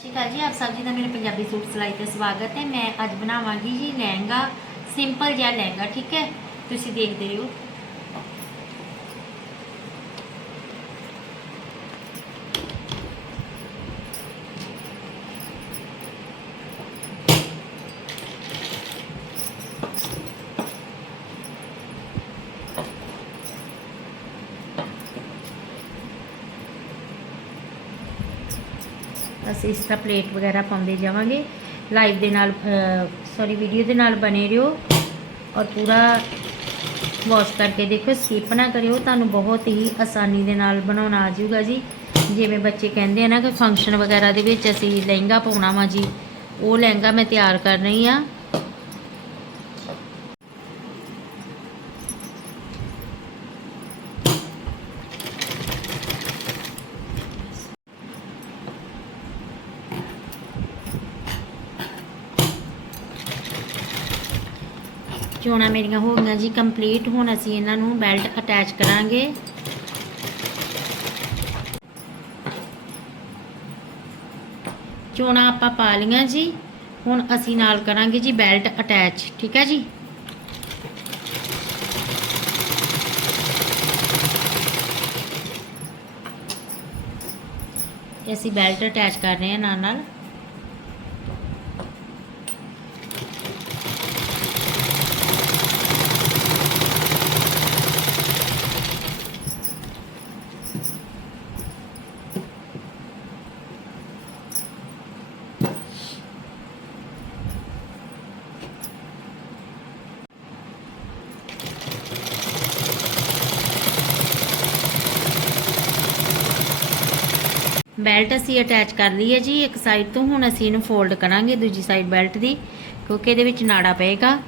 ਸਤਿ ਸ਼੍ਰੀ ਅਕਾਲ ਜੀ, ਆਪ ਸਭ ਜੀ ਦਾ ਮੇਰੇ ਪੰਜਾਬੀ ਸੂਟ ਸਿਲਾਈ ਤੇ ਸਵਾਗਤ ਹੈ। ਮੈਂ ਅੱਜ ਬਣਾਵਾਂਗੀ ਜੀ ਲਹਿੰਗਾ ਸਿੰਪਲ ਜਿਹਾ ਲਹਿੰਗਾ, ਠੀਕ ਹੈ? ਤੁਸੀਂ ਦੇਖਦੇ ਰਹੋ। ਅਸੀਂ ਇਸ ਤਰ੍ਹਾਂ ਪਲੇਟ ਵਗੈਰਾ ਪਾਉਂਦੇ ਜਾਵਾਂਗੇ। ਲਾਈਵ ਦੇ ਨਾਲ ਸੌਰੀ ਵੀਡੀਓ ਦੇ ਨਾਲ ਬਣੇ ਰਹੋ ਔਰ ਪੂਰਾ ਵਾਸ਼ ਕਰਕੇ ਦੇਖੋ ਸਕਿਪ ਨਾ ਕਰਿਓ। ਤੁਹਾਨੂੰ ਬਹੁਤ ਹੀ ਆਸਾਨੀ ਦੇ ਨਾਲ ਬਣਾਉਣਾ ਆ ਜਾਊਗਾ ਜੀ। ਜਿਵੇਂ ਬੱਚੇ ਕਹਿੰਦੇ ਆ ਨਾ ਕਿ ਫੰਕਸ਼ਨ ਵਗੈਰਾ ਦੇ ਵਿੱਚ ਅਸੀਂ ਲਹਿੰਗਾ ਪਾਉਣਾ ਵਾ ਜੀ। ਉਹ ਲਹਿੰਗਾ ਮੈਂ ਤਿਆਰ ਕਰ ਰਹੀ ਆ ਚੋਣਾਂ ਮੇਰੀਆਂ ਹੋ ਗਈਆਂ ਜੀ ਕੰਪਲੀਟ ਹੁਣ ਅਸੀਂ ਇਹਨਾਂ ਨੂੰ ਬੈਲਟ ਅਟੈਚ ਕਰਾਂਗੇ। ਚੋਣਾਂ ਆਪਾਂ ਪਾ ਲਈਆਂ ਜੀ। ਹੁਣ ਅਸੀਂ ਨਾਲ ਕਰਾਂਗੇ ਜੀ ਬੈਲਟ ਅਟੈਚ ਠੀਕ ਹੈ ਜੀ? ਅਸੀਂ ਬੈਲਟ ਅਟੈਚ ਕਰ ਰਹੇ ਹਾਂ ਨਾਲ ਨਾਲ ਬੈਲਟ ਅਸੀਂ ਅਟੈਚ ਕਰ ਲਈ ਹੈ ਜੀ, ਇੱਕ ਸਾਈਡ ਤੋਂ, ਹੁਣ ਅਸੀਂ ਇਹਨੂੰ ਫੋਲਡ ਕਰਾਂਗੇ ਦੂਜੀ ਸਾਈਡ ਬੈਲਟ ਦੀ, ਕਿਉਂਕਿ ਇਹਦੇ ਵਿੱਚ ਨਾੜਾ ਪਏਗਾ।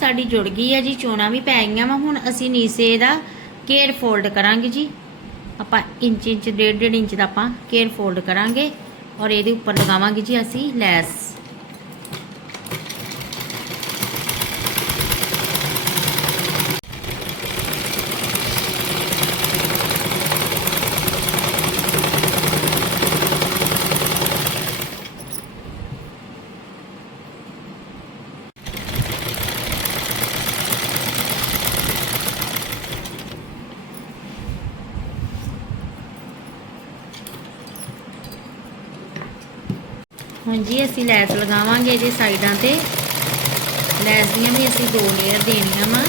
ਸਾਡੀ ਜੁੜ ਗਈ ਹੈ ਜੀ, ਚੋਣਾ ਵੀ ਪੈ ਗਈਆਂ ਵਾ, ਹੁਣ ਅਸੀਂ ਨੀਸੇ ਦਾ ਕੇਅਰ ਫੋਲਡ ਕਰਾਂਗੇ ਜੀ। ਆਪਾਂ ਇੰਚ ਇੰਚ ਡੇਢ ਡੇਢ ਇੰਚ ਦਾ ਆਪਾਂ ਕੇਅਰ ਫੋਲਡ ਕਰਾਂਗੇ ਔਰ ਇਹਦੇ ਉੱਪਰ ਲਗਾਵਾਂਗੇ ਜੀ ਅਸੀਂ ਲੈਸ। ਹੁਣ ਜੀ ਅਸੀਂ ਲੈਸ ਲਗਾਵਾਂਗੇ ਜੀ ਸਾਈਡਾਂ ਤੇ। ਲੈਸ ਦੀਆਂ ਵੀ ਅਸੀਂ ਦੋ ਲੇਅਰ ਦੇਣੀਆਂ ਵਾ।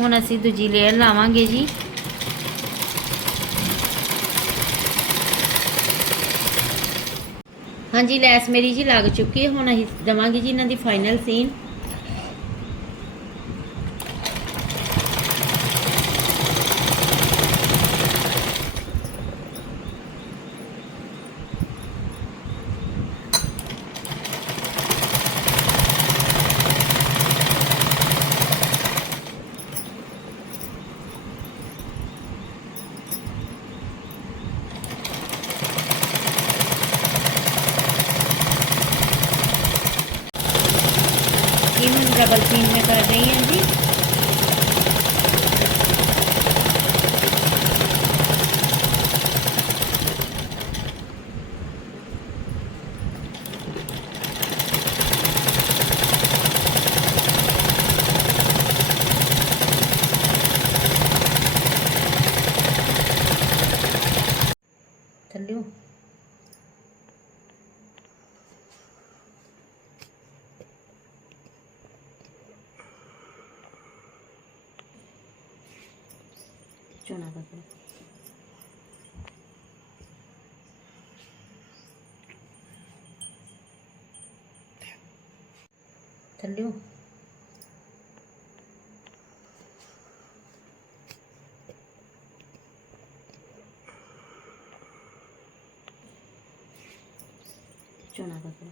ਹੁਣ ਅਸੀਂ ਦੂਜੀ ਲੇਅਰ ਲਾਵਾਂਗੇ ਜੀ। ਹਾਂਜੀ, ਲੈਸ ਮੇਰੀ ਜੀ ਲੱਗ ਚੁੱਕੀ ਹੈ। ਹੁਣ ਅਸੀਂ ਦਵਾਂਗੇ ਜੀ ਇਹਨਾਂ ਦੀ ਫਾਈਨਲ ਸੀਨ ਇਹ ਹੁਣ ਡਬਲ ਸੀਨ ਮੈਂ ਕਰ ਰਹੀ ਹਾਂ ਜੀ ਥੱਲਿਓ ਚੋਣਾ ਪਕੜ ਥੱਲਿਓ ਚੋਣਾ ਕੱਪੜਾ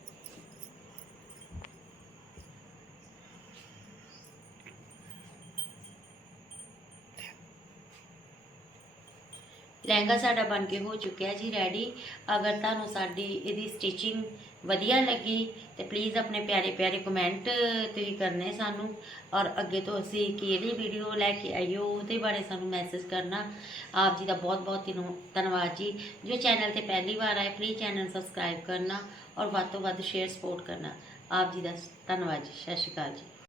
ਲਹਿੰਗਾ ਸਾਡਾ ਬਣ ਕੇ ਹੋ ਚੁੱਕਿਆ ਜੀ ਰੈਡੀ ਅਗਰ ਤੁਹਾਨੂੰ ਸਾਡੀ ਇਹਦੀ ਸਟਿਚਿੰਗ ਵਧੀਆ ਲੱਗੀ ਤੇ ਪਲੀਜ਼ ਆਪਣੇ ਪਿਆਰੇ ਪਿਆਰੇ ਕਮੈਂਟ ਤੁਸੀਂ ਕਰਨੇ ਸਾਨੂੰ। ਔਰ ਅੱਗੇ ਤੋਂ ਅਸੀਂ ਕਿਹੜੀ ਵੀਡੀਓ ਲੈ ਕੇ ਆਈਓ ਉਹਦੇ ਬਾਰੇ ਸਾਨੂੰ ਮੈਸੇਜ ਕਰਨਾ। ਆਪ ਜੀ ਦਾ ਬਹੁਤ ਬਹੁਤ ਧੰਨਵਾ- ਧੰਨਵਾਦ ਜੀ। ਜੋ ਚੈਨਲ ਤੇ ਪਹਿਲੀ ਵਾਰ ਆਏ ਪਲੀਜ਼ ਚੈਨਲ ਸਬਸਕ੍ਰਾਈਬ ਕਰਨਾ ਔਰ ਵੱਧ ਤੋਂ ਵੱਧ ਸ਼ੇਅਰ ਸਪੋਰਟ ਕਰਨਾ। ਆਪ ਜੀ ਦਾ ਧੰਨਵਾਦ ਜੀ। ਸਤਿ ਸ਼੍ਰੀ ਅਕਾਲ ਜੀ।